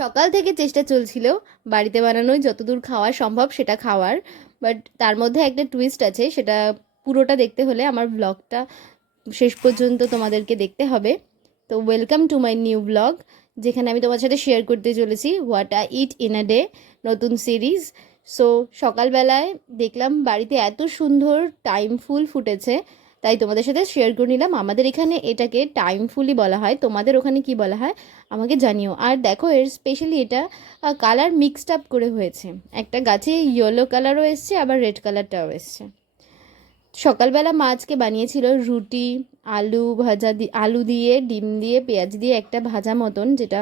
সকাল থেকে চেষ্টা চলছিল বাড়িতে বানানোই যতদূর খাওয়া সম্ভব সেটা খাওয়ার, বাট তার মধ্যে একটা টুইস্ট আছে, সেটা পুরোটা দেখতে হলে আমার ব্লগটা শেষ পর্যন্ত তোমাদেরকে দেখতে হবে। তো welcome to my new blog, যেখানে আমি তোমার সাথে শেয়ার করতে চলেছি what I it in a day, নতুন সিরিজ। সো সকালবেলায় দেখলাম বাড়িতে এত সুন্দর টাইম ফুল ফুটেছে, তাই তোমাদের সাথে শেয়ার করে নিলাম। আমাদের এখানে এটাকে টাইম ফুলই বলা হয়, তোমাদের ওখানে কি বলা হয় আমাকে জানিও। আর দেখো এর স্পেশালি এটা কালার মিক্সড আপ করে হয়েছে, একটা গাছে ইয়েলো কালারও এসছে আবার রেড কালারটাও এসছে। সকালবেলা মা আজকে বানিয়েছিল রুটি, আলু ভাজা আলু দিয়ে ডিম দিয়ে পেঁয়াজ দিয়ে একটা ভাজা মতন, যেটা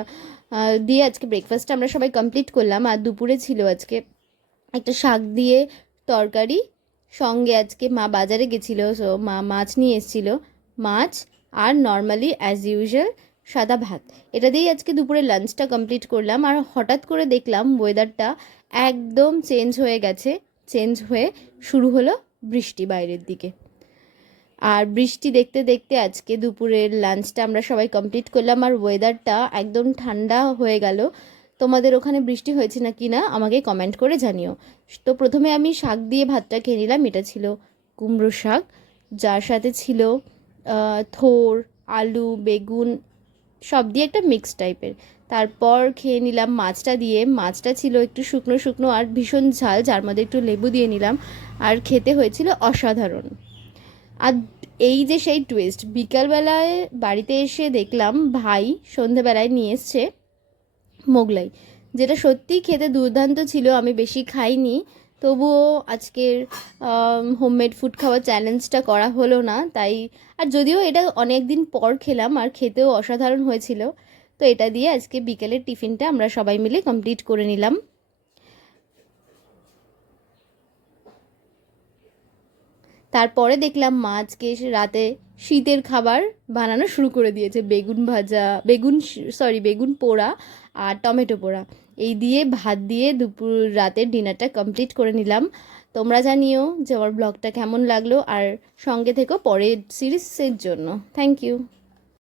দিয়ে আজকে ব্রেকফাস্টটা আমরা সবাই কমপ্লিট করলাম। আর দুপুরে ছিল আজকে একটা শাক দিয়ে তরকারি, সঙ্গে আজকে মা বাজারে গেছিলো, সো মা মাছ নিয়ে এসেছিলো, মাছ আর নর্মালি অ্যাজ ইউজুয়াল সাদা ভাত। এটা দিয়েই আজকে দুপুরে লাঞ্চটা কমপ্লিট করলাম। আর হঠাৎ করে দেখলাম ওয়েদারটা একদম চেঞ্জ হয়ে গেছে, চেঞ্জ হয়ে শুরু হলো বৃষ্টি বাইরের দিকে। আর বৃষ্টি দেখতে দেখতে আজকে দুপুরের লাঞ্চটা আমরা সবাই কমপ্লিট করলাম, আর ওয়েদারটা একদম ঠান্ডা হয়ে গেল। তোমাদের ওখানে বৃষ্টি হয়েছে না কি না আমাকে কমেন্ট করে জানিও। তো প্রথমে আমি শাক দিয়ে ভাতটা খেয়ে নিলাম, এটা ছিল কুমড়ো শাক, যার সাথে ছিল থোর, আলু, বেগুন সব দিয়ে একটা মিক্স টাইপের। তারপর খেয়ে নিলাম মাছটা দিয়ে, মাছটা ছিল একটু শুকনো শুকনো আর ভীষণ ঝাল, যার মধ্যে একটু লেবু দিয়ে নিলাম, আর খেতে হয়েছিল অসাধারণ। আর এই যে সেই টুইস্ট, বিকালবেলায় বাড়িতে এসে দেখলাম ভাই সন্ধেবেলায় নিয়ে এসছে মোগলাই, যেটা সত্যিই খেতে দুর্দান্ত ছিল। আমি বেশি খাইনি, তবুও আজকের হোমমেড ফুড খাওয়ার চ্যালেঞ্জটা করা হলো না তাই। আর যদিও এটা অনেক দিন পর খেলাম আর খেতেও অসাধারণ হয়েছিল, তো এটা দিয়ে আজকে বিকেলের টিফিনটা আমরা সবাই মিলে কমপ্লিট করে নিলাম। তারপরে দেখলাম মা আজকে রাতে শীতের খাবার বানানো শুরু করে দিয়েছে, বেগুন ভাজা, বেগুন পোড়া আর টমেটো পোড়া, এই দিয়ে ভাত দিয়ে দুপুর রাতের ডিনারটা কমপ্লিট করে নিলাম। তোমরা জানিও যে আমার ব্লগটা কেমন লাগলো, আর সঙ্গে থেকো পরের সিরিজের জন্য। Thank you.